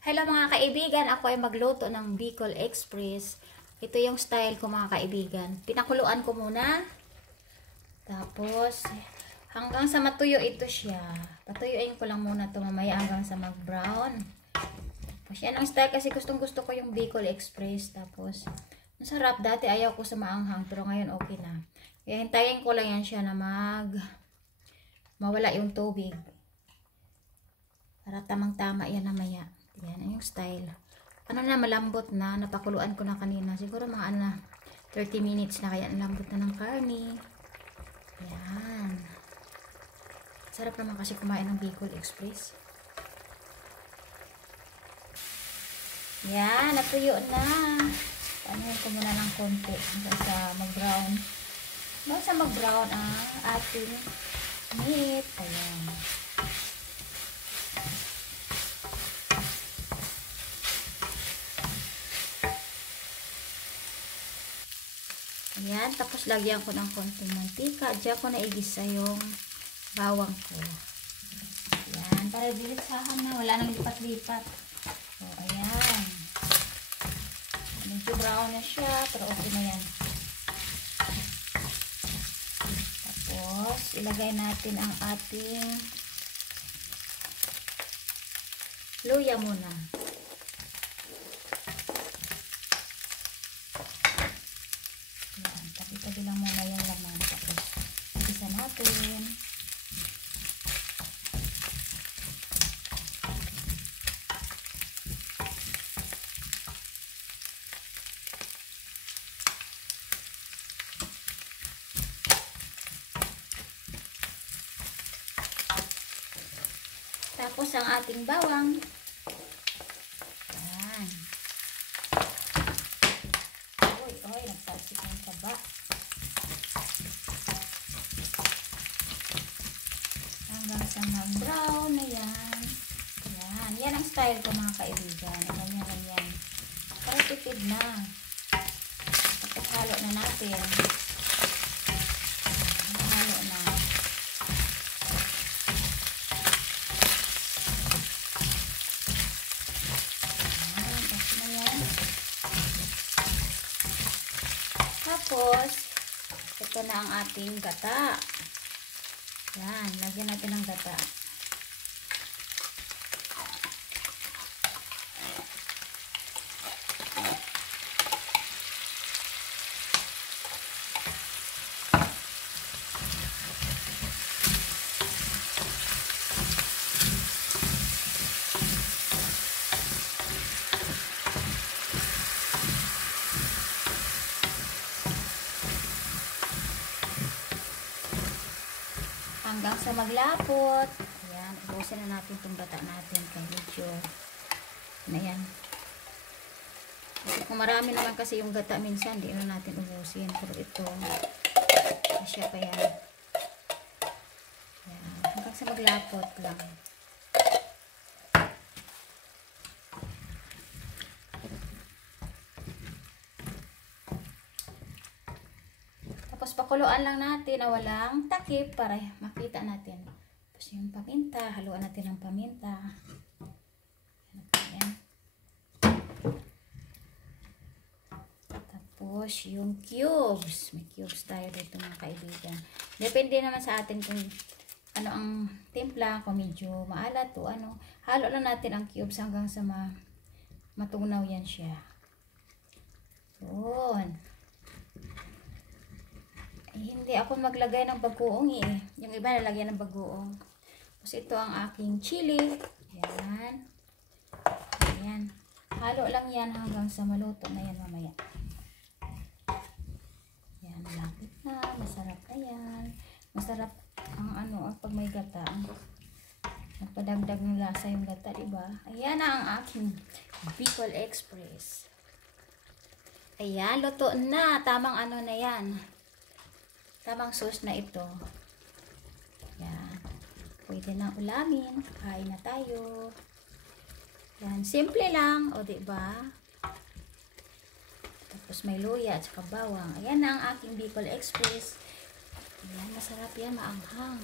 Hello mga kaibigan, ako ay magluto ng Bicol Express. Ito yung style ko mga kaibigan. Pinakuluan ko muna. Tapos, hanggang sa matuyo ito siya. Patuyuin ko lang muna ito mamaya hanggang sa mag-brown. Tapos yan ang style kasi gustong gusto ko yung Bicol Express. Tapos, masarap. Dati ayaw ko sa maanghang pero ngayon okay na. Kaya hintayin ko lang yan siya na mawala yung tubig. Para tamang-tama yan namaya. Yan yung style. Ano na, malambot na. Napakuluan ko na kanina. Siguro mga 30 minutes na. Kaya lambot na ng karne. Yan. Sarap naman kasi kumain ng Bicol Express. Yan, natuyo na. Panuhin ko muna ng konti. Hanggang sa mag-brown. Hanggang sa mag-brown ang ating meat. Ayan. Ayan, tapos lagyan ko ng konting mantika. Diyan ko naigisa yung bawang ko. Ayan, para bilisahan na. Wala nang lipat-lipat. So, ayan. Medyo brown na siya, pero okay na yan. Tapos, ilagay natin ang ating luya muna. Tabi lang muna yung laman. Tapos, isa natin. Tapos, ang ating bawang. Ayan. Oy, nagsalsik ng taba. Hanggang sa mag-brown na yan. Yan. Yan ang style ko mga kaibigan. Ganyan. Para tipid na. Tapos halo na natin. Halo na. Yan. Tapos na yan. Tapos, ito na ang ating gata. Yan, lagyan natin ng gata. Hanggang sa maglapot. Ayan, ubusin na natin itong gata natin kay medyo na yan. Kasi kung marami naman kasi yung gata minsan, di na natin ubusin. Pero ito, siya pa yan. Ayan, hanggang sa maglapot lang. Tapos pakuluan lang natin na walang takip para makita natin. Tapos yung paminta, haluan natin ng paminta. Ayan. Tapos yung cubes. May cubes tayo dito mga kaibigan. Depende naman sa atin kung ano ang timpla, kung medyo maalat o ano. Halo lang natin ang cubes hanggang sa matunaw yan siya. Yun. Hindi ako maglagay ng bagoong eh. Yung iba nalagyan ng bagoong. Tapos ito ang aking chili. Ayan. Ayan. Halo lang yan hanggang sa maluto na yan mamaya. Ayan. Malapit na. Masarap na yan. Masarap ang pag may gata. Nagpadagdag ng lasa yung gata, diba? Ayan na ang aking Bicol Express. Ayan. Luto na. Tamang na yan. Tamang sauce na ito. Yan. Pwede na ulamin. Kain na tayo. Yan. Simple lang. O, diba? Tapos may luya at saka bawang. Ayan na ang aking Bicol Express. Ayan. Masarap yan. Maanghang.